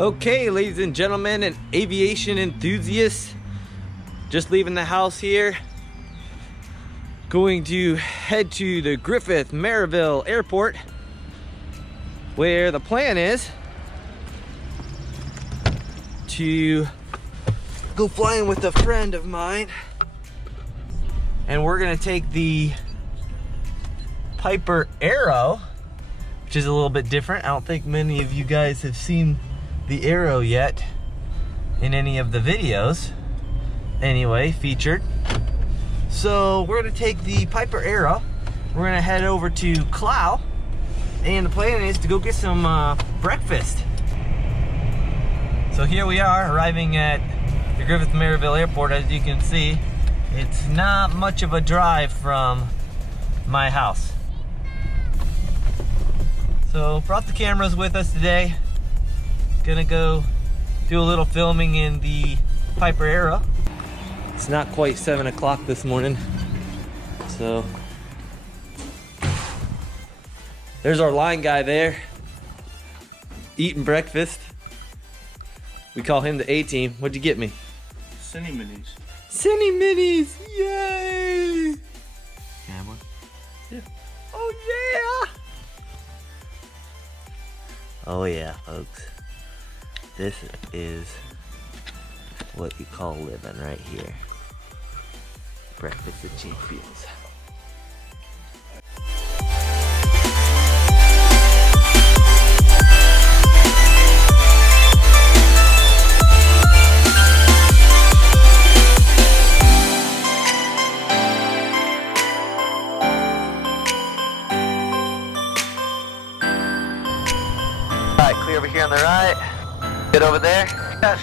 Okay, ladies and gentlemen and aviation enthusiasts, just leaving the house here. Going to head to the Griffith Maryville Airport, where the plan is to go flying with a friend of mine. And we're gonna take the Piper Arrow, which is a little bit different. I don't think many of you guys have seen the Arrow yet in any of the videos. Anyway, featured. So we're gonna take the Piper Arrow. We're gonna head over to Clow, and the plan is to go get some breakfast. So here we are, arriving at the Griffith Maryville Airport. As you can see, it's not much of a drive from my house. So brought the cameras with us today. Gonna go do a little filming in the Piper Arrow. It's not quite 7 o'clock this morning, so there's our line guy there, eating breakfast. We call him the A-team. What'd you get me? Cine minis. Cine minis! Yay! Can I have one? Yeah. Oh yeah! Oh yeah, folks. This is what you call living right here. Breakfast of champions. Alright, clear over here on the right. Good over there? Yes.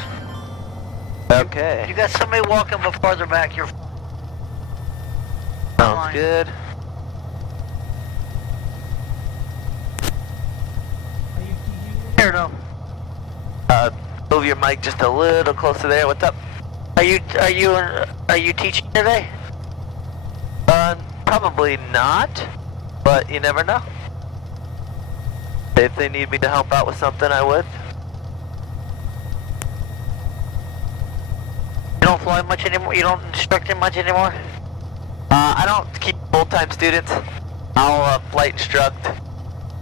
Okay. You got somebody walking but farther back. You're Sounds good. here, no. Move your mic just a little closer there. What's up? Are you teaching today? Probably not, but you never know. If they need me to help out with something, I would. You don't fly much anymore? You don't instruct him much anymore? I don't keep full-time students. I'll flight instruct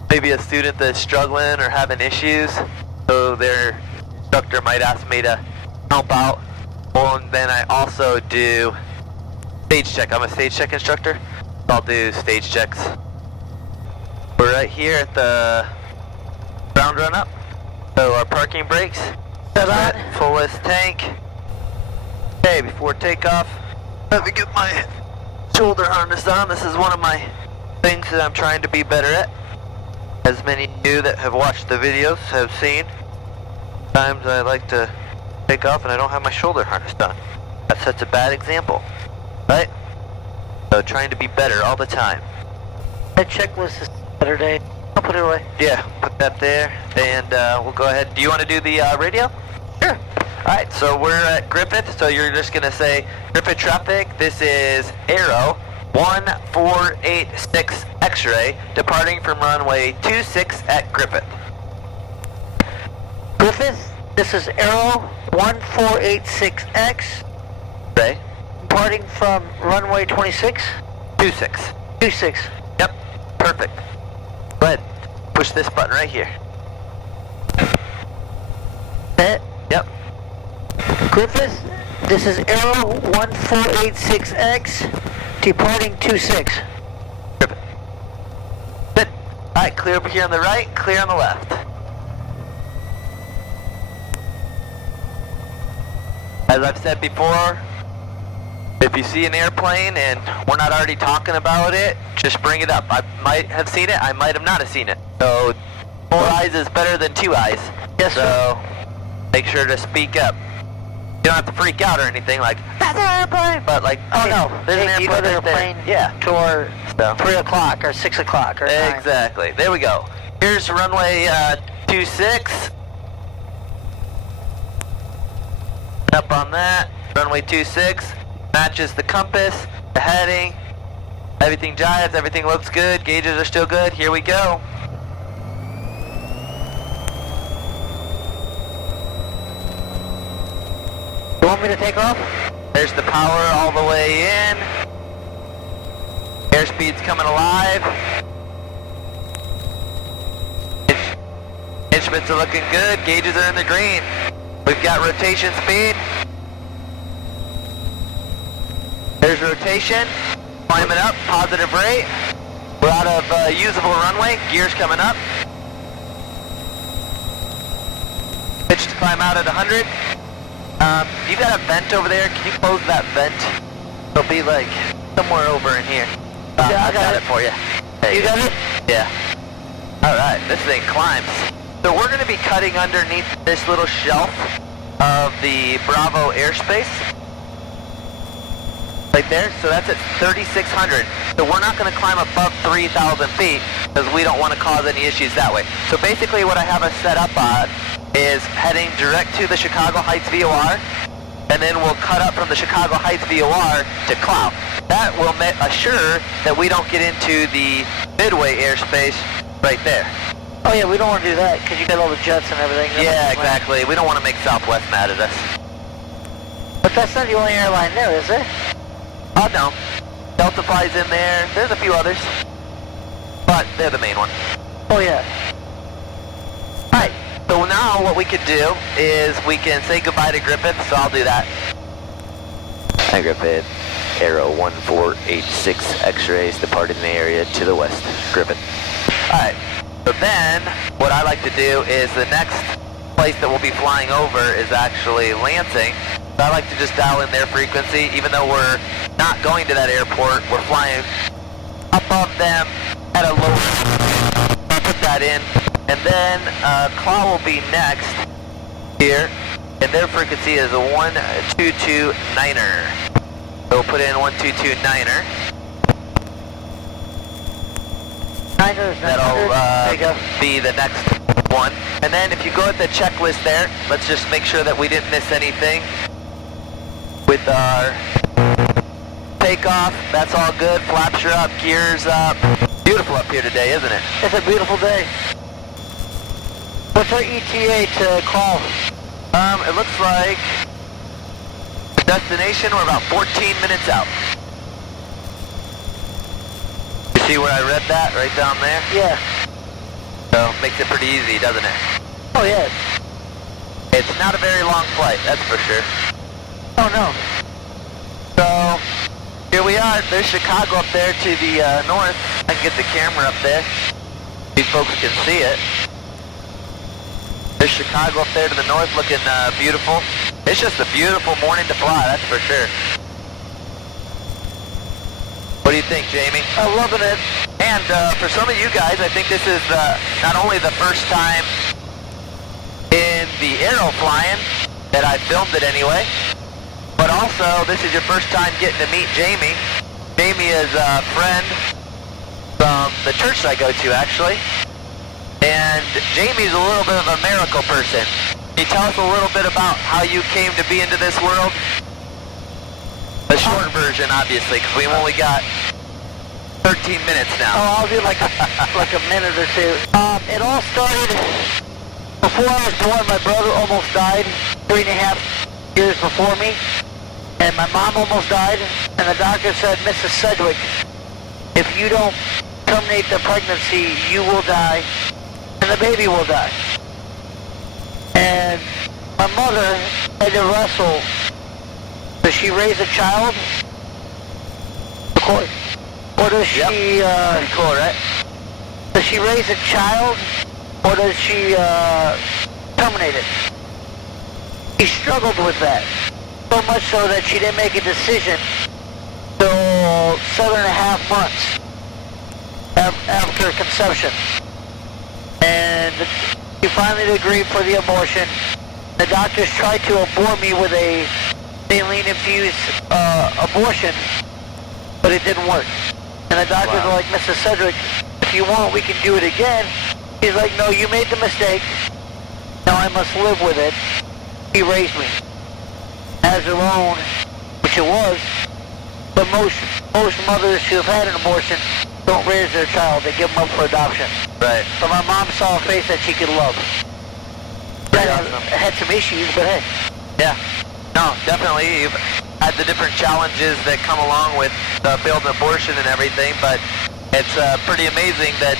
maybe a student that's struggling or having issues, so their instructor might ask me to help out. And then I also do stage check. I'm a stage check instructor. I'll do stage checks. We're right here at the ground run up. So our parking brakes, set, fullest tank. Okay, before takeoff, let me get my shoulder harness on. This is one of my things that I'm trying to be better at. As many of you that have watched the videos have seen, sometimes I like to take off and I don't have my shoulder harness on. That sets a bad example, right? So trying to be better all the time. That checklist is Saturday. I'll put it away. Yeah, put that there, and we'll go ahead. Do you want to do the radio? Sure. Alright, so we're at Griffith, so you're just gonna say, Griffith traffic, this is Arrow 1486 X-ray, departing from runway 26 at Griffith. Griffith, this is Arrow 1486X. Okay. Departing from runway 26? 26. 26. Yep, perfect. Go ahead, push this button right here. That? Yep. Griffith, this is Arrow 1486X, departing 26. Griffith. Good. Alright, clear over here on the right, clear on the left. As I've said before, if you see an airplane and we're not already talking about it, just bring it up. I might have seen it, I might have not have seen it. So, 4 eyes is better than 2 eyes. Yes, sir. So, make sure to speak up. You don't have to freak out or anything like, that's an airplane! But like, oh no, there's an you know airplane there's right a plane there. Yeah. toward So. 3 o'clock or 6 o'clock or 9. Exactly. There we go. Here's runway 26. Up on that. Runway 26 matches the compass, the heading. Everything jives, everything looks good. Gauges are still good. Here we go. You want me to take off? There's the power all the way in. Airspeed's coming alive. Instruments are looking good. Gauges are in the green. We've got rotation speed. There's rotation. Climbing up. Positive rate. We're out of usable runway. Gears coming up. Pitch to climb out at 100. You got a vent over there. Can you close that vent? It'll be like somewhere over in here. Yeah, I got it for you. There You got it? Yeah. Alright, this thing climbs. So we're going to be cutting underneath this little shelf of the Bravo airspace. Right there. So that's at 3,600. So we're not going to climb above 3,000 feet because we don't want to cause any issues that way. So basically what I have us set up on is heading direct to the Chicago Heights VOR, and then we'll cut up from the Chicago Heights VOR to Cloud. That will assure that we don't get into the Midway airspace right there. Oh yeah, we don't want to do that because you got all the jets and everything. Yeah, exactly. We don't want to make Southwest mad at us. But that's not the only airline there, is it? Oh no. Delta flies in there. There's a few others, but they're the main one. Oh yeah. Alright, so now what we could do is we can say goodbye to Griffith, so I'll do that. Hi Griffith, Aero 1486 X-rays departing the area to the west. Griffith. Alright, so then what I like to do is the next place that we'll be flying over is actually Lansing. So I like to just dial in their frequency, even though we're not going to that airport, we're flying above them at a low rate. I'll put that in. And then Claw will be next here, and their frequency is a 1229er. So we'll put in 1229er. That'll be the next one. And then if you go at the checklist there, let's just make sure that we didn't miss anything with our takeoff. That's all good. Flaps are up, gears up. Beautiful up here today, isn't it? It's a beautiful day. What's our ETA to call? It looks like destination, we're about 14 minutes out. You see where I read that right down there? Yeah. So makes it pretty easy, doesn't it? Oh yeah. It's not a very long flight, that's for sure. Oh no. So here we are. There's Chicago up there to the north. I can get the camera up there. These folks can see it. There's Chicago up there to the north, looking beautiful. It's just a beautiful morning to fly, that's for sure. What do you think, Jamie? I'm loving it. And for some of you guys, I think this is not only the first time in the aero flying that I filmed it anyway, but also this is your first time getting to meet Jamie. Jamie is a friend from the church that I go to, actually. And Jamie's a little bit of a miracle person. Can you tell us a little bit about how you came to be into this world? The short version, obviously, because we've only got 13 minutes now. Oh, I'll do like a minute or two. It all started before I was born. My brother almost died 3.5 years before me, and my mom almost died. And the doctor said, Mrs. Sedgwick, if you don't terminate the pregnancy, you will die, and the baby will die. And my mother had to wrestle. Does she raise a child? Or does she, Pretty cool, right? Does she raise a child, or does she terminate it? She struggled with that, so much so that she didn't make a decision till 7.5 months after conception. And she finally agreed for the abortion. The doctors tried to abort me with a saline-infused abortion, but it didn't work. And the doctors were like, Mrs. Sedgwick, if you want, we can do it again. He's like, no, you made the mistake. Now I must live with it. He raised me as her own, which it was. But most mothers who have had an abortion don't raise their child. They give them up for adoption. Right. But my mom saw a face that she could love. That Awesome. had some issues, but hey. Yeah. No, definitely. You've had the different challenges that come along with failed abortion and everything, but it's pretty amazing that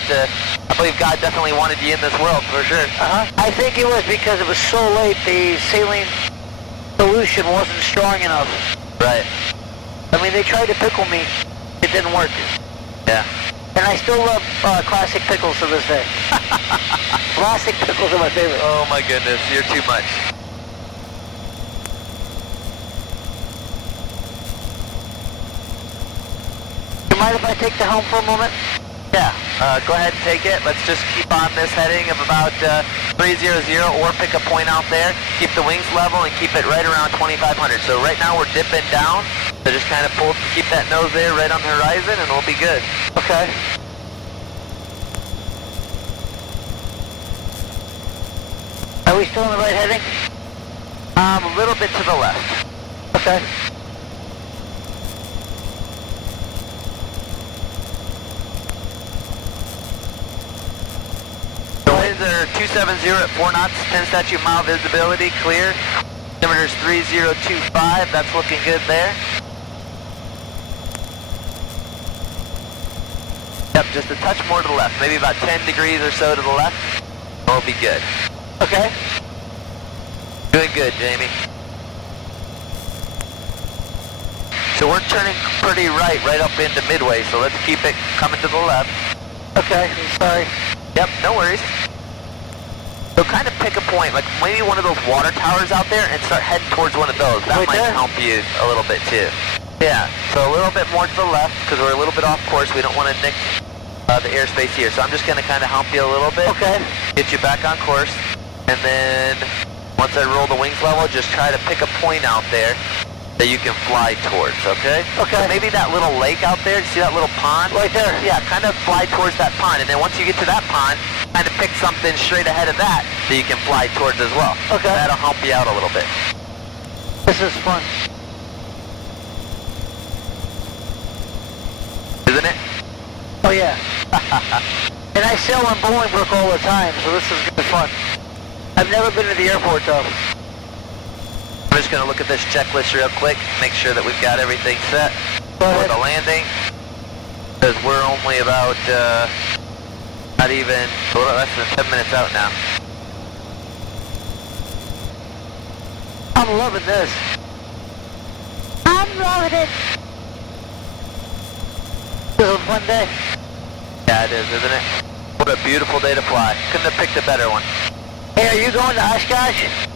I believe God definitely wanted you in this world, for sure. I think it was because it was so late, the saline solution wasn't strong enough. Right. I mean, they tried to pickle me. It didn't work. Yeah. And I still love classic pickles to this day. Classic pickles are my favorite. Oh my goodness, you're too much. You mind if I take the helm for a moment? Yeah, go ahead and take it. Let's just keep on this heading of about 300 or pick a point out there. Keep the wings level and keep it right around 2500. So right now we're dipping down. So just kind of keep that nose there right on the horizon and we'll be good. Okay. Are we still in the right heading? A little bit to the left. Okay. The winds are 270 at 4 knots, 10 statute mile visibility, clear. Altimeter's 3025, that's looking good there. Yep, just a touch more to the left, maybe about 10 degrees or so to the left. We'll be good. Okay. Doing good, Jamie. So we're turning pretty right up into midway, so let's keep it coming to the left. Okay, I'm sorry. Yep, no worries. So kind of pick a point, like maybe one of those water towers out there and start heading towards one of those. That Right might there? help you a little bit too. Yeah, so a little bit more to the left because we're a little bit off course. We don't want to nick the airspace here. So I'm just going to kind of help you a little bit. Okay. Get you back on course. And then once I roll the wings level, just try to pick a point out there that you can fly towards, okay? Okay. So maybe that little lake out there, you see that little pond? Right there. Yeah, kind of fly towards that pond. And then once you get to that pond, kind of pick something straight ahead of that that you can fly towards as well. Okay. That'll help you out a little bit. This is fun. Isn't it? Oh yeah. And I sail on Bolingbrook all the time, so this is good fun. I've never been to the airport though. I'm just going to look at this checklist real quick, make sure that we've got everything set Go for ahead. the landing. Because we're only about, not even, a little less than 10 minutes out now. I'm loving this. I'm loving it. This is a fun day. Yeah, it is, isn't it? What a beautiful day to fly. Couldn't have picked a better one. Hey, are you going to Oshkosh?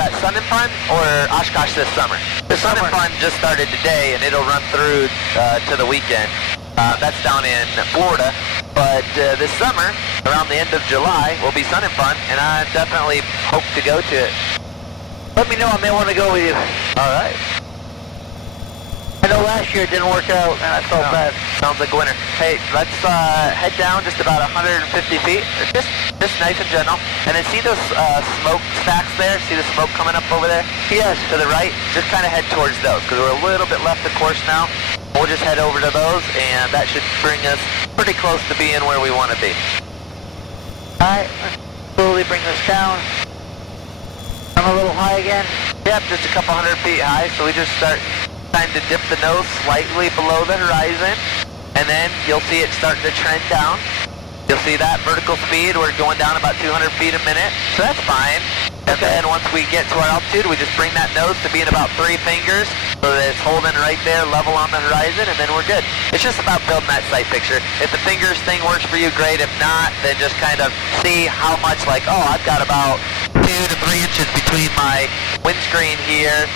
That Sun and Fun or Oshkosh this summer? The Sun and Fun just started today and it'll run through to the weekend. That's down in Florida. But this summer, around the end of July, will be Sun and Fun and I definitely hope to go to it. Let me know, I may want to go with you. Alright. I know last year it didn't work out and I felt bad. Sounds like a winner. Hey, let's head down just about 150 feet. Just nice and gentle. And then see those smoke stacks there? See the smoke coming up over there? Yes. To the right? Just kind of head towards those because we're a little bit left of course now. We'll just head over to those and that should bring us pretty close to being where we want to be. Alright, let's slowly bring this down. I'm a little high again. Yep, just a couple 100 feet high. So we just start trying to dip the nose slightly below the horizon. And then you'll see it starting to trend down. You'll see that vertical speed, we're going down about 200 feet a minute, so that's fine. And then once we get to our altitude, we just bring that nose to being about 3 fingers, so that it's holding right there, level on the horizon, and then we're good. It's just about building that sight picture. If the fingers thing works for you, great. If not, then just kind of see how much, like, oh, I've got about 2 to 3 inches between my windscreen here,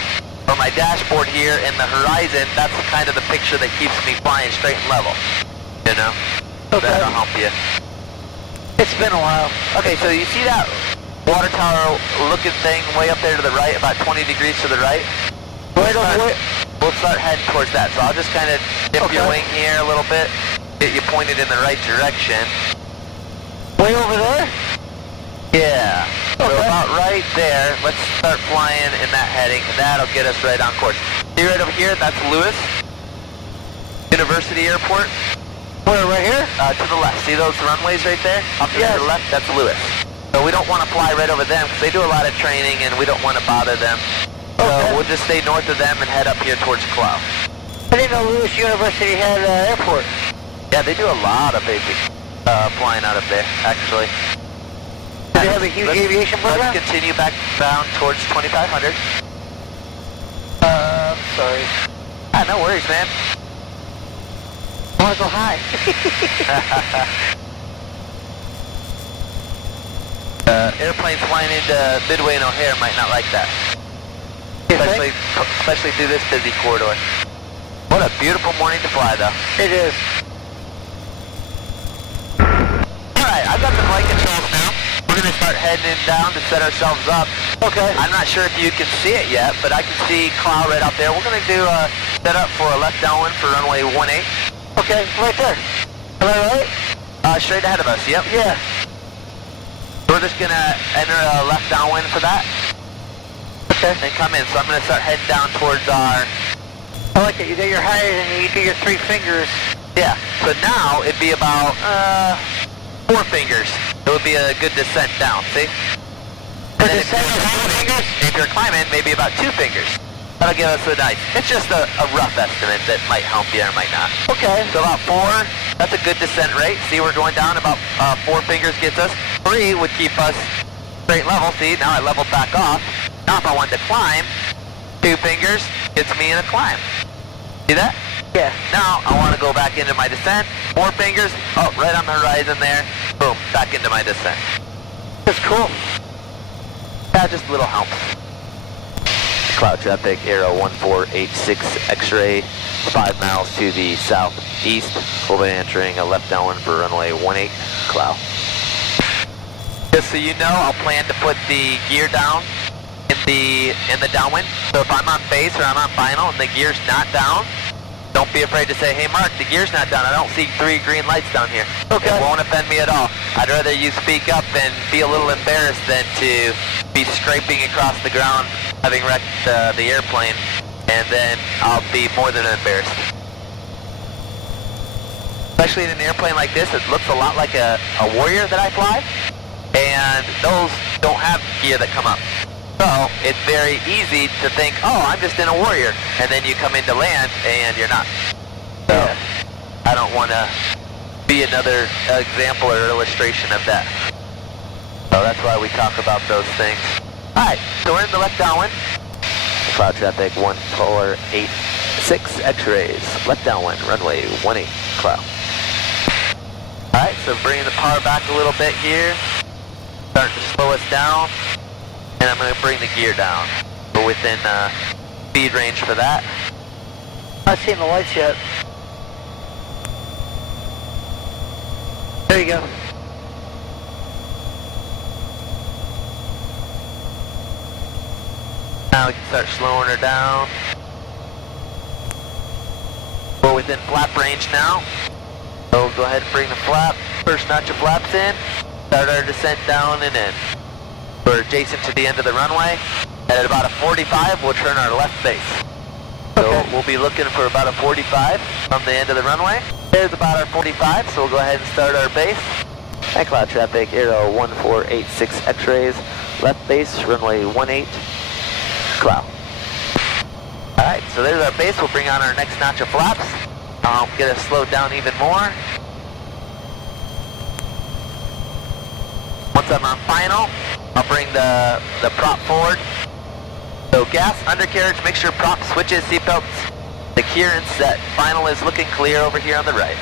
or my dashboard here, and the horizon. That's kind of the picture that keeps me flying straight and level, you know? Okay. That'll help you. It's been a while. Okay, so you see that water tower looking thing way up there to the right, about 20 degrees to the right? Right over there? We'll start heading towards that. So I'll just kind of dip your Okay. wing here a little bit, get you pointed in the right direction. Way over there? Yeah. So Okay. about right there, let's start flying in that heading, and that'll get us right on course. See right over here, that's Lewis University Airport. Where, right here? To the left. See those runways right there? Up to Yes. the left, that's Lewis. So we don't want to fly right over them because they do a lot of training and we don't want to bother them. So Okay. we'll just stay north of them and head up here towards Cloud. I didn't know Lewis University had an airport. Yeah, they do a lot of flying out of there, actually. Do they have a huge aviation program? Let's continue back down towards 2500. Sorry. Ah, no worries, man. I want to go high. Airplanes flying into Midway and O'Hare might not like that. You think? Especially through this busy corridor. What a beautiful morning to fly, though. It is. Alright, I've got the flight controls now. We're going to start heading down to set ourselves up. Okay. I'm not sure if you can see it yet, but I can see cloud right out there. We're going to do a setup for a left downwind for runway 18. Okay, right there. Am I right? Straight ahead of us, yep. Yeah. We're just going to enter a left downwind for that. Okay. And come in. So I'm going to start heading down towards our... I like it. You got your highs and you do your 3 fingers. Yeah. So now it'd be about 4 fingers. It would be a good descent down, see? For And then descent is 4 fingers? if you're climbing, maybe about 2 fingers. That'll give us a nice... It's just a rough estimate that might help you or might not. Okay. So about 4, that's a good descent rate. See, we're going down, about 4 fingers gets us. 3 would keep us straight level. See, now I leveled back off. Now if I wanted to climb, 2 fingers gets me in a climb. See that? Yeah. Now I want to go back into my descent. 4 fingers, oh, right on the horizon there. Boom, back into my descent. That's cool. Yeah, just little helps. Cloud traffic, Aero 1486 X-ray, 5 miles to the southeast. We'll be entering a left downwind for runway 18, Cloud. Just so you know, I'll plan to put the gear down in the downwind. So if I'm on base or I'm on final and the gear's not down, don't be afraid to say, hey Mark, the gear's not down. I don't see 3 green lights down here. Okay. It won't offend me at all. I'd rather you speak up and be a little embarrassed than to be scraping across the ground, having wrecked the airplane, and then I'll be more than embarrassed. Especially in an airplane like this, it looks a lot like a Warrior that I fly, and those don't have gear that come up. So it's very easy to think, oh, I'm just in a Warrior, and then you come into land and you're not. So I don't want to be another example or illustration of that. So that's why we talk about those things. Alright, so we're in the left downwind. Cloud traffic 1486 X-rays. Left downwind, runway 18, Cloud. Alright, so bringing the power back a little bit here. Starting to slow us down. And I'm going to bring the gear down. We're within speed range for that. Not seeing the lights yet. There you go. Now we can start slowing her down. We're within flap range now. So we'll go ahead and bring the flap. First notch of flaps in. Start our descent down and in. We're adjacent to the end of the runway. And at about a 45, we'll turn our left base. So Okay. we'll be looking for about a 45 from the end of the runway. There's about our 45, so we'll go ahead and start our base. Hi, Cloud traffic, Aero 1486 X-rays, left base, runway 18, Cloud. Alright, so there's our base. We'll bring on our next notch of flaps. Get us slowed down even more. Once I'm on final, I'll bring the prop forward. So gas, undercarriage, make sure prop switches, seatbelts, secure and set. Final is looking clear over here on the right.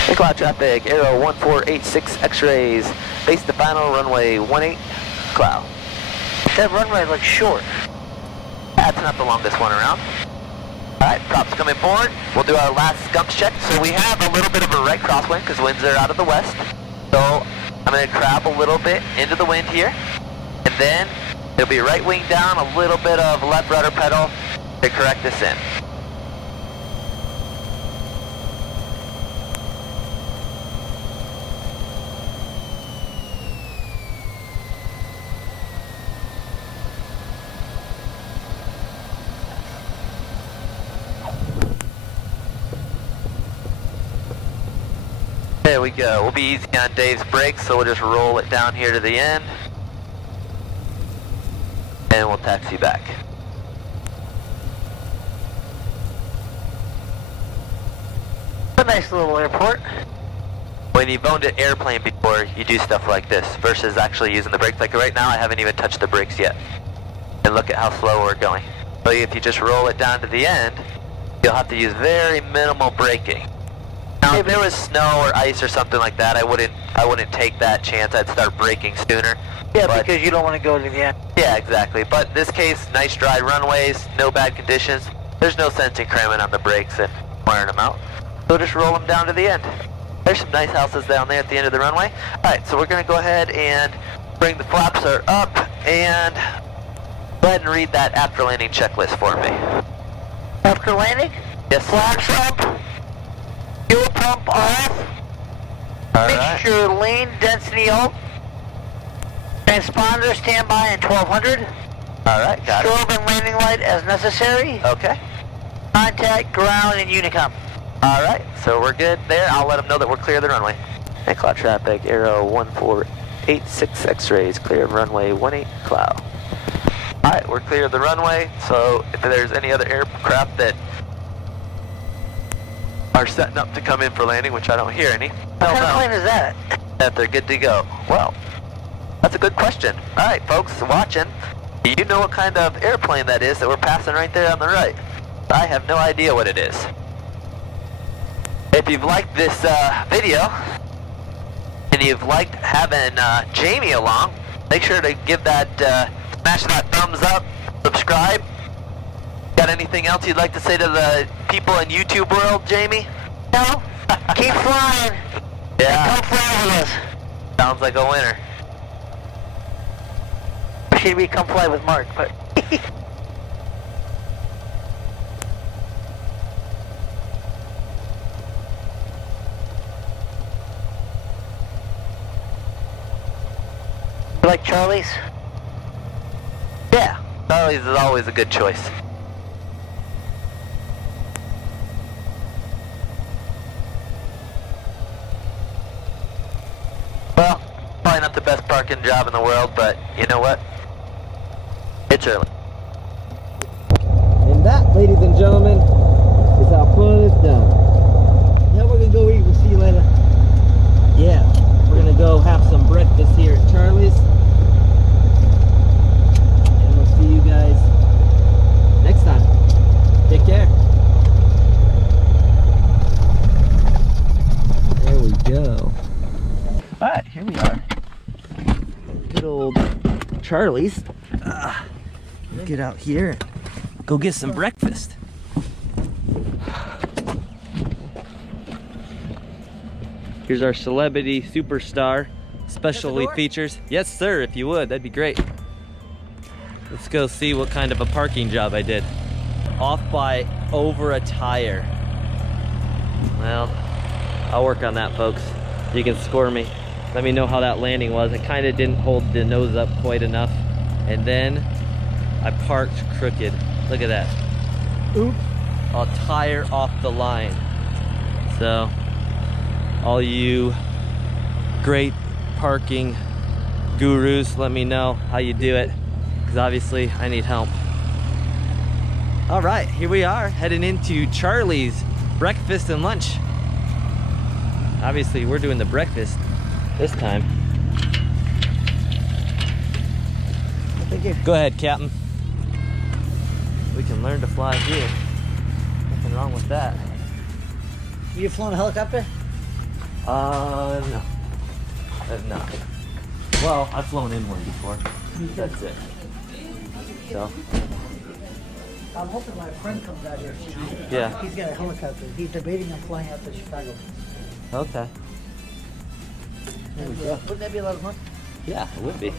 Hey, Cloud traffic, Aero 1486 X-rays, base to final, runway 18, Cloud. That runway looks short. That's not the longest one around. Alright, props coming forward. We'll do our last skunks check. So we have a little bit of a right crosswind because winds are out of the west. So I'm going to crab a little bit into the wind here. And then it'll be right wing down, a little bit of left rudder pedal to correct this in. There we go. We'll be easy on Dave's brakes, so we'll just roll it down here to the end. and we'll taxi back. A nice little airport. When you've owned an airplane before, you do stuff like this versus actually using the brakes. Like right now, I haven't even touched the brakes yet. And look at how slow we're going. So if you just roll it down to the end, you'll have to use very minimal braking. Now, if there was snow or ice or something like that, I wouldn't take that chance. I'd start braking sooner. Yeah, but, because you don't want to go to the end. Yeah, exactly. But in this case, nice dry runways, no bad conditions. There's no sense in cramming on the brakes and wearing them out. So just roll them down to the end. There's some nice houses down there at the end of the runway. Alright, so we're going to go ahead and bring the flaps up and go ahead and read that after landing checklist for me. After landing? Yes. Flaps up. Fuel pump off. Alright. Mixture lane density up. Transponder standby in 1200. Alright, got it. Strobe and landing light as necessary. Okay. Contact ground and Unicom. Alright, so we're good there. I'll let them know that we're clear of the runway. And cloud traffic, arrow 1486 X-rays, clear of runway 18 cloud. Alright, we're clear of the runway, so if there's any other aircraft that are setting up to come in for landing, which I don't hear any, What kind of plane is that? that they're good to go. Well, that's a good question. Alright, folks watching, do you know what kind of airplane that is that we're passing right there on the right? I have no idea what it is. If you've liked this video, and you've liked having Jamie along, make sure to give that, smash that thumbs up, subscribe. Got anything else you'd like to say to the people in YouTube world, Jamie? No. Keep flying. Yeah. And come fly with us. Sounds like a winner. Should we come fly with Mark, but... You like Charlie's? Yeah, Charlie's is always a good choice. Well, probably not the best parking job in the world, but you know what? It's early. And that, ladies and gentlemen, is how fun is done. Now we're gonna go eat. We'll see you later. Yeah, we're gonna go have some breakfast here at Charlie's. And we'll see you guys next time. Take care. There we go. Alright, here we are. Good old Charlie's. Get out here and go get some breakfast. Here's our celebrity superstar specialty features. Yes, sir, if you would, that'd be great. Let's go see what kind of a parking job I did. Off by over a tire. Well, I'll work on that, folks. You can score me. Let me know how that landing was. I kind of didn't hold the nose up quite enough. And then I parked crooked. Look at that. Oops. A tire off the line. So, all you great parking gurus, let me know how you do it, because obviously I need help. All right, here we are heading into Charlie's breakfast and lunch. Obviously we're doing the breakfast this time. Thank you. Go ahead, Captain. We can learn to fly here. Nothing wrong with that. You flown a helicopter? No. No. Well, I've flown in one before. That's it. So. I'm hoping my friend comes out here. Yeah. He's got a helicopter. He's debating on flying out to Chicago. Okay. There we go. Wouldn't that be a lot of fun? Yeah, it would be.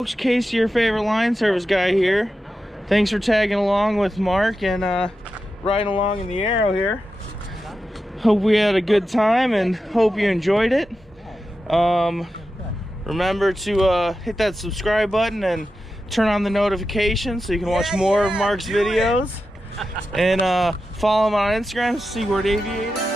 Folks, Casey, your favorite line service guy here. Thanks for tagging along with Mark and riding along in the Arrow here. Hope we had a good time and hope you enjoyed it. Remember to hit that subscribe button and turn on the notifications so you can watch more of Mark's videos. And follow him on Instagram, Seaward Aviator.